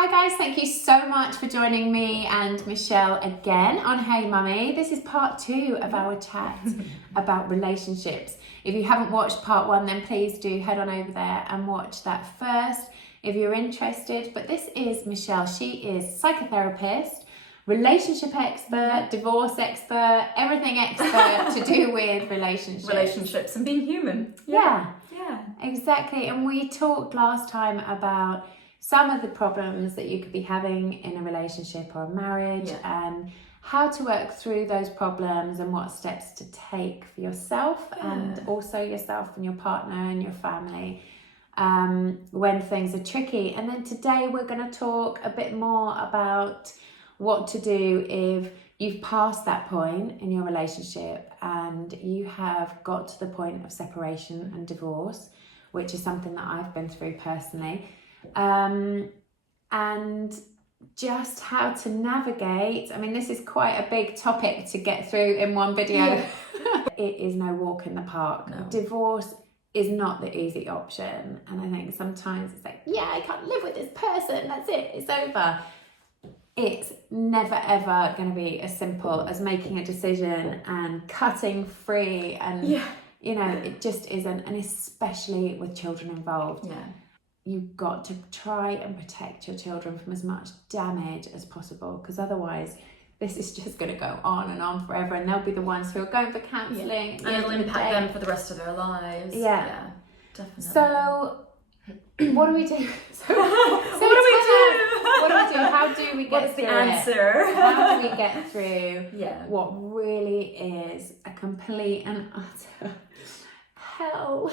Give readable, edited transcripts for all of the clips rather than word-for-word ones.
Hi guys, thank you so much for joining me and Michelle again on Hey Mummy. This is part 2 of our chat about relationships. If you haven't watched part 1, then please do head on over there and watch that first if you're interested. But this is Michelle. She is psychotherapist, relationship expert, divorce expert, everything expert to do with relationships and being human. Yeah, exactly. And we talked last time about some of the problems that you could be having in a relationship or a marriage and how to work through those problems and what steps to take for yourself and also yourself and your partner and your family when things are tricky. And then today we're going to talk a bit more about what to do if you've passed that point in your relationship and you have got to the point of separation and divorce, which is something that I've been through personally. And just how to navigate. I mean, this is quite a big topic to get through in one video. It is no walk in the park. No. Divorce is not the easy option. And I think sometimes it's like, I can't live with this person. That's it. It's over. It's never ever going to be as simple as making a decision and cutting free. And, you know, it just isn't. And especially with children involved. You've got to try and protect your children from as much damage as possible, because otherwise this is just going to go on and on forever, and they'll be the ones who are going for counselling. And it'll impact them for the rest of their lives. Yeah, definitely. So what do we do? What do we do? How do we get What's through the answer? How do we get through what really is a complete and utter hell?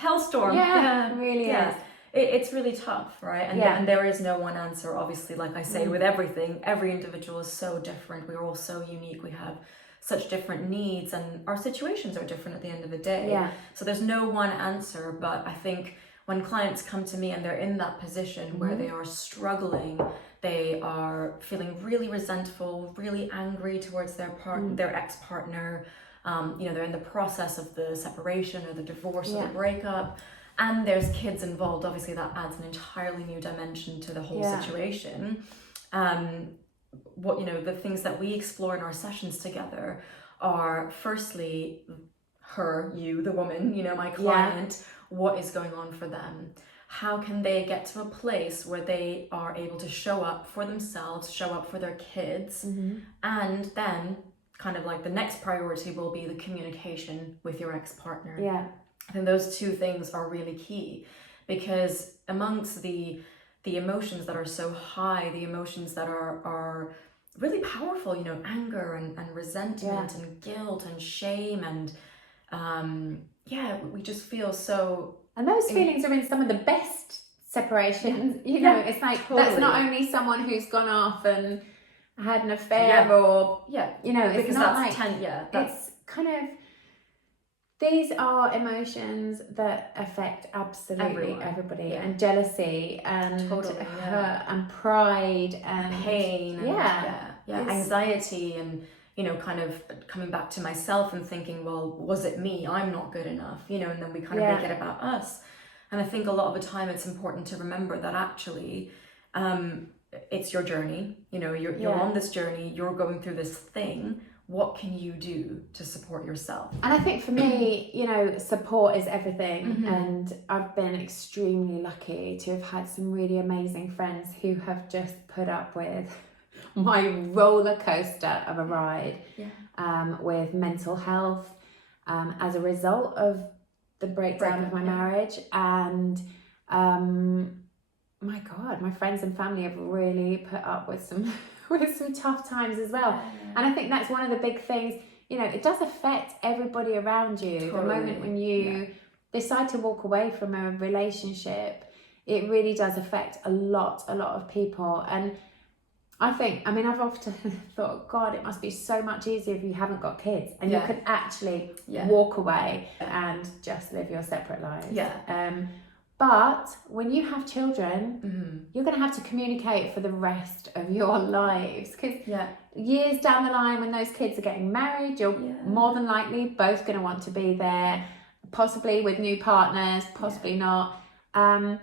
Hellstorm. It really is. It's really tough, right? And there is no one answer, obviously. Like I say, with everything, every individual is so different. We're all so unique. We have such different needs, and our situations are different at the end of the day. So there's no one answer. But I think when clients come to me and they're in that position where they are struggling, they are feeling really resentful, really angry towards their their ex-partner. They're in the process of the separation or the divorce or the breakup. And there's kids involved. Obviously, that adds an entirely new dimension to the whole situation. The things that we explore in our sessions together are, firstly, you, the woman, my client, what is going on for them? How can they get to a place where they are able to show up for themselves, show up for their kids, and then kind of like the next priority will be the communication with your ex-partner. I think those two things are really key, because amongst the emotions that are so high, the emotions that are really powerful, anger and resentment and guilt and shame and we just feel so. And those feelings are in some of the best separations. It's like that's not only someone who's gone off and had an affair or it's because not that's like it's kind of. These are emotions that affect absolutely everybody, and jealousy and hurt and pride and pain, and anxiety, and kind of coming back to myself and thinking, well, was it me? I'm not good enough, and then we kind of make it about us. And I think a lot of the time it's important to remember that actually, it's your journey. You're on this journey. You're going through this thing. What can you do to support yourself? And I think for me, support is everything. And I've been extremely lucky to have had some really amazing friends who have just put up with my roller coaster of a ride with mental health as a result of the breakdown of my marriage. And my God, my friends and family have really put up with some tough times as well. And I think that's one of the big things, it does affect everybody around you. The moment when you decide to walk away from a relationship, it really does affect a lot of people. And I've often thought, God, it must be so much easier if you haven't got kids and you could actually walk away and just live your separate lives. But when you have children, you're going to have to communicate for the rest of your lives. Because years down the line, when those kids are getting married, you're more than likely both going to want to be there, possibly with new partners, possibly not. And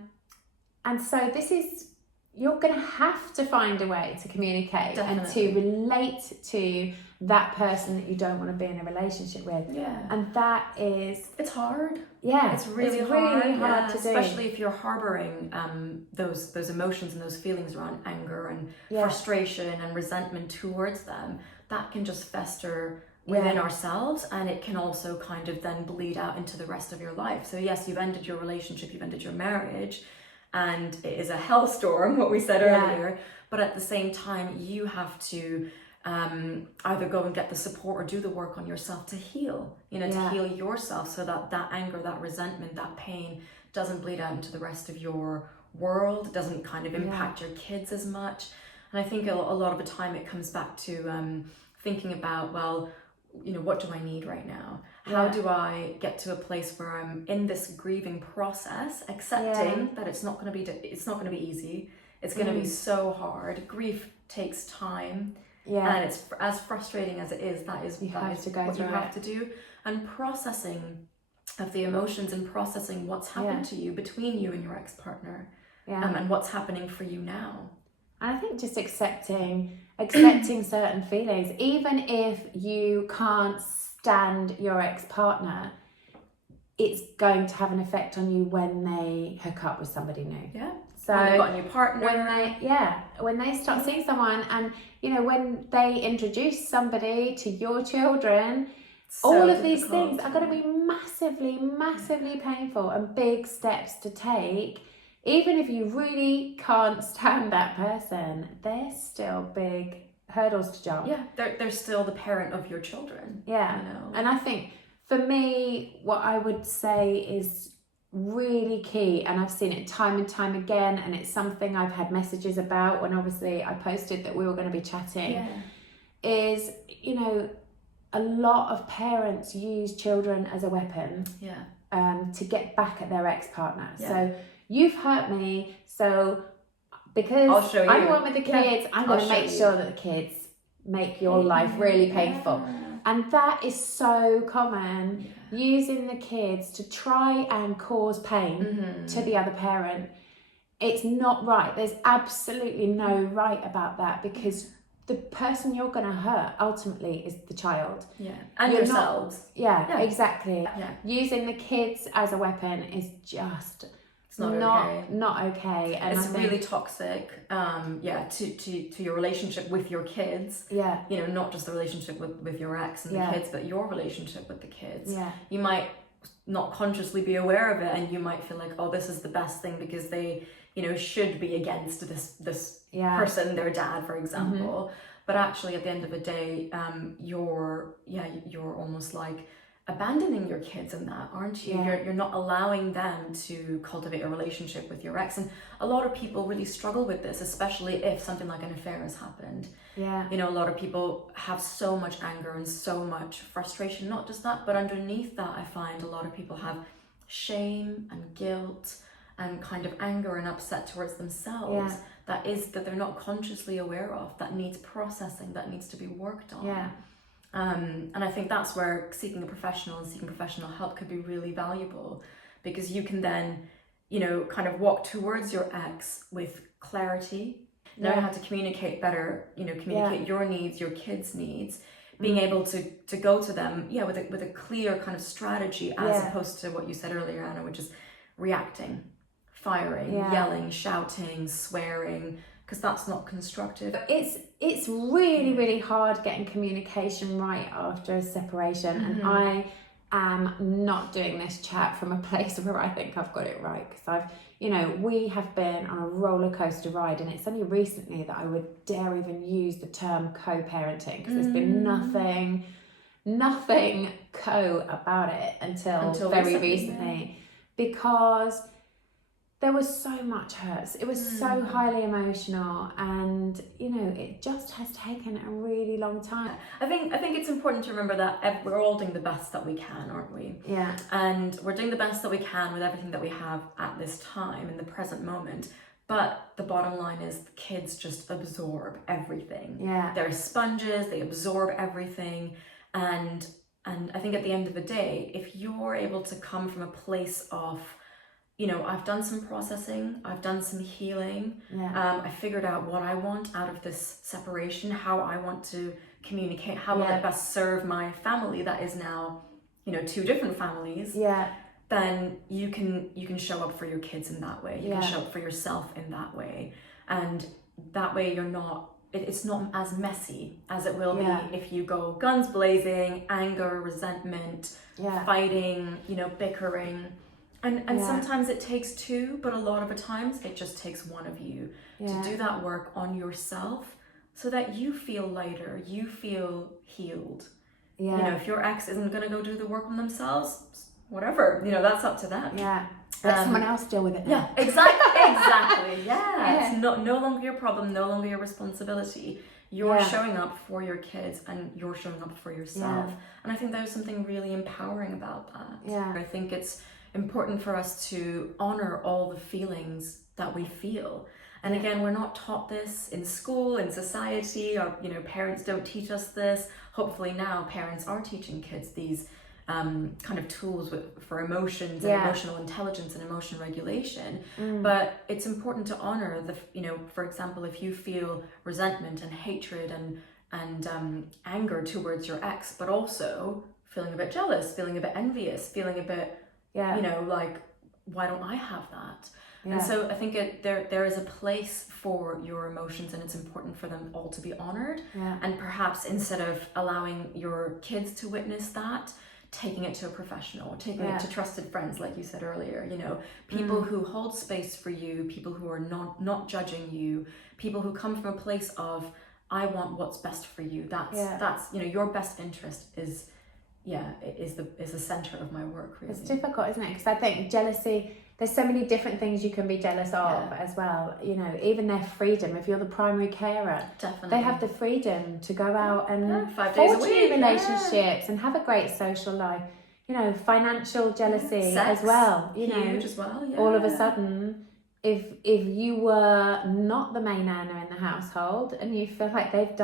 so this is you're going to have to find a way to communicate and to relate to that person that you don't want to be in a relationship with. Yeah. And that is... It's hard. Yeah. It's really hard to do. Especially if you're harboring those emotions and those feelings around anger and frustration and resentment towards them. That can just fester within ourselves, and it can also kind of then bleed out into the rest of your life. So yes, you've ended your relationship, you've ended your marriage, and it is a hellstorm, what we said earlier, but at the same time you have to either go and get the support or do the work on yourself to heal, to heal yourself, so that that anger, that resentment, that pain doesn't bleed out into the rest of your world, doesn't kind of impact your kids as much. And I think a lot of the time it comes back to thinking about, well, what do I need right now? How do I get to a place where I'm in this grieving process, accepting that it's not going to be easy. It's going to be so hard. Grief takes time. Yeah. And it's as frustrating as it is, that is what you have to do. And processing of the emotions and processing what's happened to you between you and your ex-partner, and what's happening for you now. And I think just accepting certain feelings, even if you can't stand your ex-partner, it's going to have an effect on you when they hook up with somebody new. Yeah. So when they've got a new partner. When they start seeing someone, and when they introduce somebody to your children, all of these things are going to be massively, massively painful and big steps to take. Even if you really can't stand that person, they're still big hurdles to jump. Yeah, they're still the parent of your children. Yeah, and I think for me, what I would say is really key, and I've seen it time and time again, and it's something I've had messages about when obviously I posted that we were going to be chatting, is, a lot of parents use children as a weapon to get back at their ex-partner. So you've hurt me, so because I'm the one with the kids, I'm going to make sure that the kids make your life really painful. And that is so common, using the kids to try and cause pain to the other parent. It's not right. There's absolutely no right about that, because the person you're going to hurt ultimately is the child. Yeah, and yourselves. Exactly. Yeah. Using the kids as a weapon is just... It's not okay. And it's really toxic, to your relationship with your kids. Yeah. Not just the relationship with your ex and the kids, but your relationship with the kids. Yeah. You might not consciously be aware of it, and you might feel like, oh, this is the best thing because they, should be against this person, their dad, for example. But actually, at the end of the day, you're almost like abandoning your kids in that, aren't you? You're not allowing them to cultivate a relationship with your ex. And a lot of people really struggle with this, especially if something like an affair has happened. Yeah. A lot of people have so much anger and so much frustration. Not just that, but underneath that, I find a lot of people have shame and guilt and kind of anger and upset towards themselves that they're not consciously aware of, that needs processing, that needs to be worked on. Yeah. And I think that's where seeking professional help could be really valuable, because you can then, kind of walk towards your ex with clarity, knowing how to communicate better, communicate your needs, your kids' needs, being able to go to them, with a clear kind of strategy, as opposed to what you said earlier, Anna, which is reacting, firing, yelling, shouting, swearing, because that's not constructive. It's really, really hard getting communication right after a separation, and I am not doing this chat from a place where I think I've got it right, because we have been on a roller coaster ride, and it's only recently that I would dare even use the term co-parenting, because there's been nothing co about it until very recently, because there was so much hurt. It was so highly emotional, and it just has taken a really long time. I think it's important to remember that we're all doing the best that we can, aren't we? Yeah. And we're doing the best that we can with everything that we have at this time in the present moment. But the bottom line is, the kids just absorb everything. Yeah. They're sponges. They absorb everything, and I think at the end of the day, if you're able to come from a place of I've done some processing, I've done some healing. I figured out what I want out of this separation, how I want to communicate, how will it best serve my family that is now, two different families. Then you can show up for your kids in that way. You can show up for yourself in that way. And that way it's not as messy as it will be if you go guns blazing, anger, resentment, fighting, bickering. And sometimes it takes two, but a lot of the times it just takes one of you to do that work on yourself so that you feel lighter, you feel healed. If your ex isn't going to go do the work on themselves, whatever, that's up to them. Let someone else deal with it now. Exactly. It's no longer your problem, no longer your responsibility. You're showing up for your kids and you're showing up for yourself. And I think there's something really empowering about that. I think it's important for us to honor all the feelings that we feel. And again, we're not taught this in school, in society, or parents don't teach us this. Hopefully now parents are teaching kids these kind of tools for emotions and emotional intelligence and emotion regulation. But it's important to honor for example, if you feel resentment and hatred and anger towards your ex, but also feeling a bit jealous, feeling a bit envious, feeling a bit like, why don't I have that? And so I think there is a place for your emotions, and it's important for them all to be honored. And perhaps instead of allowing your kids to witness that, taking it to a professional, taking it to trusted friends, like you said earlier, people who hold space for you, people who are not judging you, people who come from a place of, I want what's best for you. That's your best interest is the center of my work, really. It's difficult, isn't it? Because I think jealousy, there's so many different things you can be jealous of as well. Even their freedom. If you're the primary carer, definitely, they have the freedom to go out and 5 days a forge week, new relationships and have a great social life. Financial jealousy as well. Huge as well. All of a sudden, if you were not the main earner in the household and you feel like they've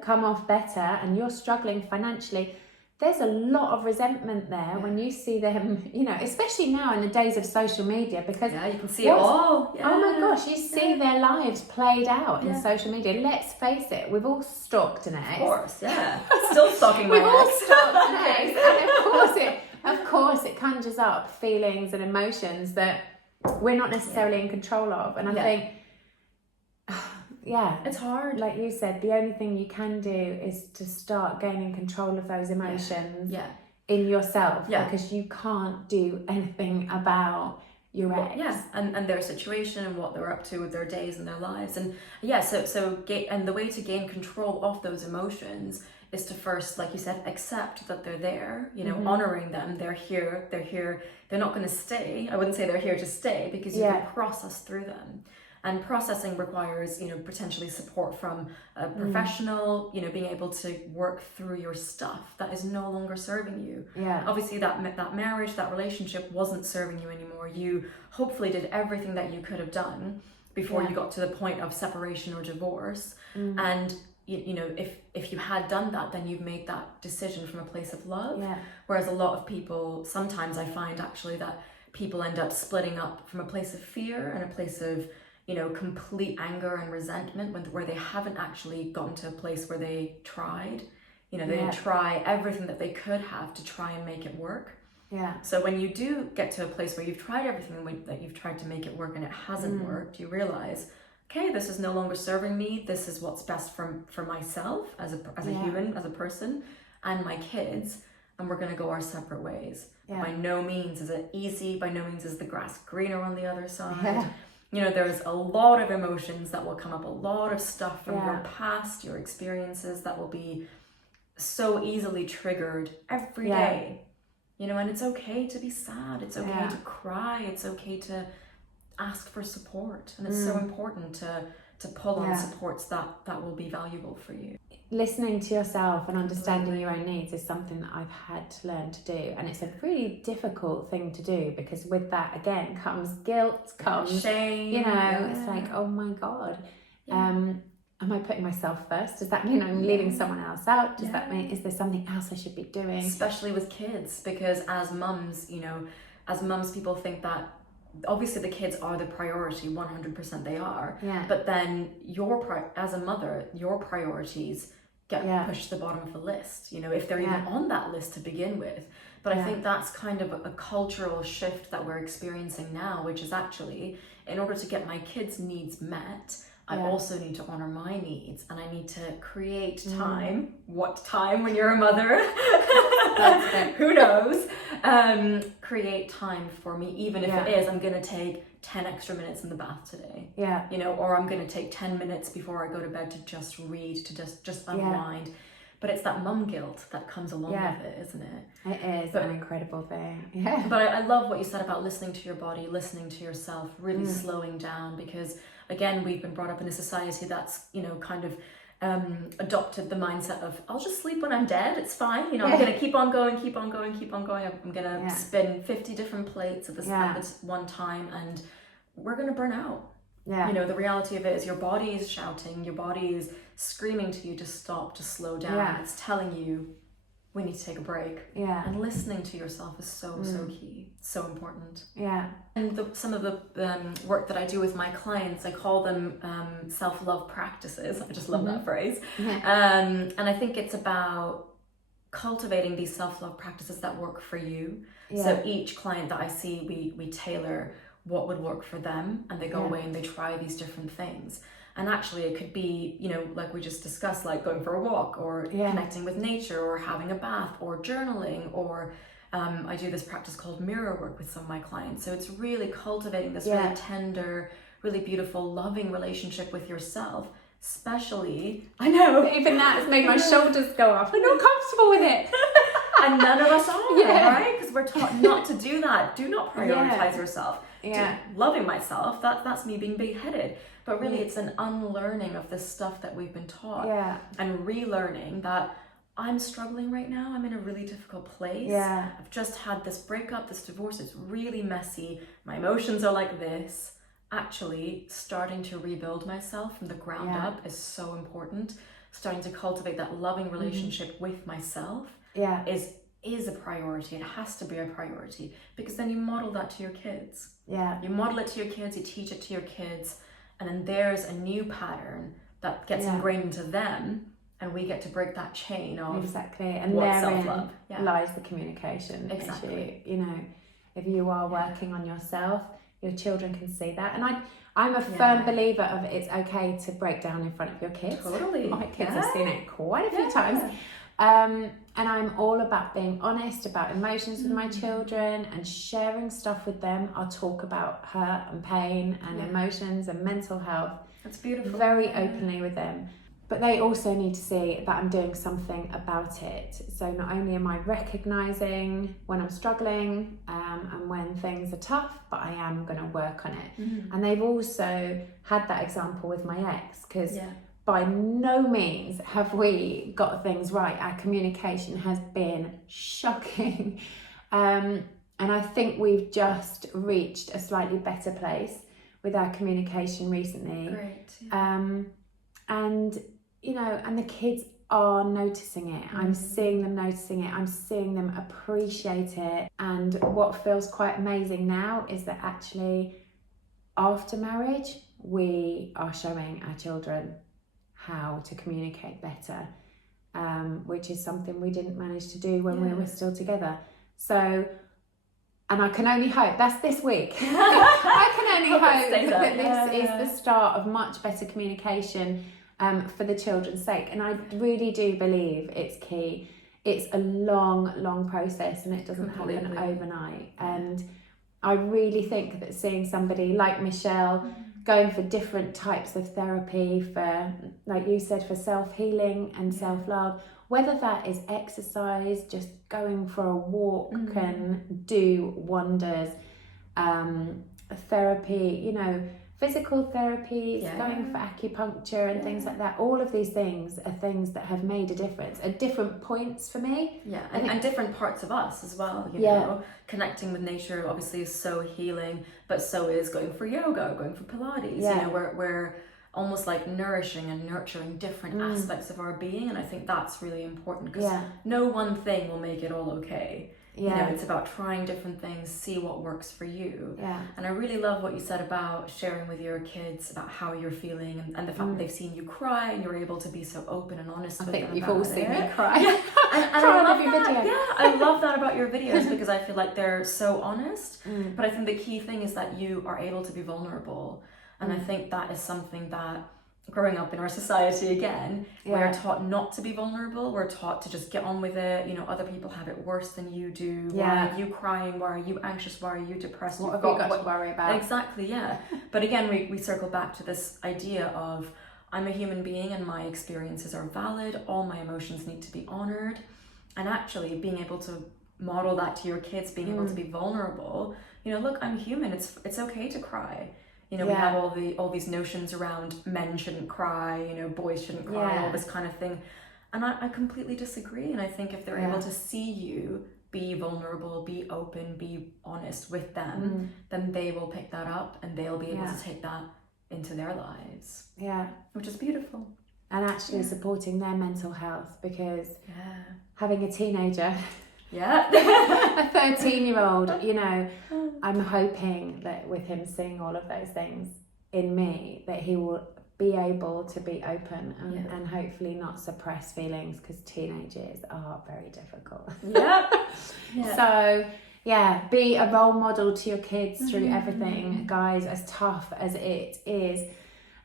come off better and you're struggling financially, there's a lot of resentment there when you see them, especially now in the days of social media, because you can see it all. Oh my gosh, you see their lives played out in social media. Let's face it, we've all stalked an ex. Of course, still stalking my ex. We've all stalked an ex, and of course it conjures up feelings and emotions that we're not necessarily in control of. And I think it's hard. Like you said, the only thing you can do is to start gaining control of those emotions in yourself, because you can't do anything about your ex. And their situation and what they're up to with their days and their lives. And and the way to gain control of those emotions is to first, like you said, accept that they're there, honoring them. They're here, they're not going to stay. I wouldn't say they're here to stay, because you can process through them. And processing requires, potentially support from a professional, being able to work through your stuff that is no longer serving you. Obviously that marriage, that relationship wasn't serving you anymore. You hopefully did everything that you could have done before you got to the point of separation or divorce. And, if you had done that, then you've made that decision from a place of love. Whereas a lot of people, sometimes I find actually that people end up splitting up from a place of fear and a place of complete anger and resentment, where they haven't actually gotten to a place where they tried. They didn't try everything that they could have to try and make it work. So when you do get to a place where you've tried everything that you've tried to make it work and it hasn't worked, you realize, okay, this is no longer serving me. This is what's best for myself as a human, as a person, and my kids, and we're going to go our separate ways. By no means is it easy. By no means is the grass greener on the other side. There's a lot of emotions that will come up, a lot of stuff from your past, your experiences that will be so easily triggered every day. And it's okay to be sad. It's okay to cry. It's okay to ask for support. And it's so important to pull on supports that will be valuable for you. Listening to yourself and understanding your own needs is something that I've had to learn to do, and it's a really difficult thing to do, because with that again comes guilt, comes shame. It's like, oh my god, am I putting myself first? Does that mean I'm leaving someone else out? Does that mean, is there something else I should be doing? Especially with kids, because as mums, as mums, people think that obviously the kids are the priority, 100% they are. Yeah. But then as a mother, your priorities get pushed to the bottom of the list, you know, if they're even on that list to begin with. But I think that's kind of a cultural shift that we're experiencing now, which is actually, in order to get my kids' needs met, I also need to honor my needs, and I need to create time. What time when you're a mother? Who knows? Create time for me, even if it is, I'm going to take 10 extra minutes in the bath today. Yeah. You know, or I'm going to take 10 minutes before I go to bed to just read, to just unwind. But it's that mum guilt that comes along with it, isn't it? It is an incredible thing. Yeah. But I love what you said about listening to your body, listening to yourself, really slowing down, because again, we've been brought up in a society that's, you know, kind of adopted the mindset of, I'll just sleep when I'm dead, it's fine, you know, I'm going to keep on going, I'm going to spin 50 different plates at this one time, and we're going to burn out. You know, the reality of it is your body is shouting, your body is screaming to you to stop, to slow down. It's telling you we need to take a break. And listening to yourself is so key, so important. And some of the work that I do with my clients, I call them self-love practices. I just love that phrase. And I think it's about cultivating these self-love practices that work for you. So each client that I see, we tailor what would work for them, and they go away and they try these different things. And actually it could be, you know, like we just discussed, like going for a walk, or connecting with nature, or having a bath, or journaling, or I do this practice called mirror work with some of my clients. So it's really cultivating this really tender, really beautiful, loving relationship with yourself. Especially, I know, even that's made my shoulders go up. I'm not comfortable with it. And none of us are, right? Because we're taught not to do that. Do not prioritize yourself. Loving myself, that's me being big-headed. But really it's an unlearning of the stuff that we've been taught, and relearning that I'm struggling right now. I'm in a really difficult place. I've just had this breakup, this divorce. It's really messy. My emotions are like this. Actually, starting to rebuild myself from the ground up is so important. Starting to cultivate that loving relationship with myself is a priority. It has to be a priority, because then you model that to your kids. You model it to your kids, you teach it to your kids, and then there's a new pattern that gets ingrained into them, and we get to break that chain of and what's therein self-love. lies the communication issue. You know, if you are working on yourself, your children can see that. And I'm a firm believer of it's okay to break down in front of your kids. Totally. My kids have seen it quite a few times. And I'm all about being honest about emotions with my children and sharing stuff with them. I'll talk about hurt and pain and emotions and mental health. That's beautiful. Very openly with them. But they also need to see that I'm doing something about it. So not only am I recognising when I'm struggling and when things are tough, but I am going to work on it. And they've also had that example with my ex, because by no means have we got things right. Our communication has been shocking. And I think we've just reached a slightly better place with our communication recently. Great. And, you know, and the kids are noticing it. I'm seeing them noticing it. I'm seeing them appreciate it. And what feels quite amazing now is that actually after marriage, we are showing our children how to communicate better, which is something we didn't manage to do when we were still together. So, and I can only hope, that's this week, I can only hope that this is the start of much better communication for the children's sake. And I really do believe it's key. It's a long process, and it doesn't happen overnight. And I really think that seeing somebody like Michelle going for different types of therapy for, like you said, for self-healing and self-love, whether that is exercise, just going for a walk can do wonders. Therapy, you know, physical therapies, going for acupuncture and things like that. All of these things are things that have made a difference at different points for me. And different parts of us as well, you know. Connecting with nature obviously is so healing, but so is going for yoga, going for Pilates. You know, we're almost like nourishing and nurturing different aspects of our being, and I think that's really important, because no one thing will make it all okay. You know, it's about trying different things, see what works for you. Yeah. And I really love what you said about sharing with your kids about how you're feeling, and the fact that they've seen you cry and you're able to be so open and honest with them. I think you've all seen me cry. Yeah. And I love that. Video. Yeah, I love that about your videos because I feel like they're so honest. But I think the key thing is that you are able to be vulnerable. And I think that is something that, growing up in our society again, we're taught not to be vulnerable. We're taught to just get on with it. You know, other people have it worse than you do. Why are you crying? Why are you anxious? Why are you depressed? What have you got to worry about? Exactly, yeah. But again, we circle back to this idea of, I'm a human being and my experiences are valid. All my emotions need to be honored. And actually being able to model that to your kids, being able to be vulnerable. You know, look, I'm human. It's okay to cry. You know, we have all these notions around men shouldn't cry, you know, boys shouldn't cry, all this kind of thing. And I completely disagree. And I think if they're able to see you be vulnerable, be open, be honest with them, then they will pick that up and they'll be able to take that into their lives. Yeah. Which is beautiful. And actually supporting their mental health, because having a teenager... a 13-year-old, you know, I'm hoping that with him seeing all of those things in me, that he will be able to be open and hopefully not suppress feelings, because teenagers are very difficult. So be a role model to your kids through everything, guys, as tough as it is.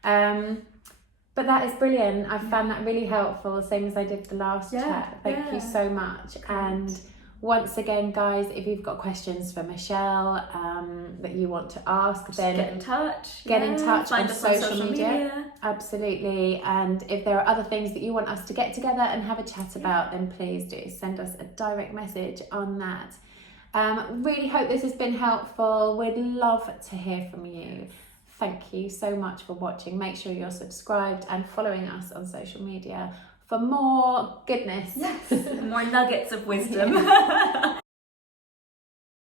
But that is brilliant. I found that really helpful, same as I did the last chat. Thank you so much. And once again, guys, if you've got questions for Michelle that you want to ask, then get in touch. Get in touch Find on us social media. Absolutely. And if there are other things that you want us to get together and have a chat about, then please do send us a direct message on that. Really hope this has been helpful. We'd love to hear from you. Thank you so much for watching. Make sure you're subscribed and following us on social media for more goodness. Yes, more nuggets of wisdom.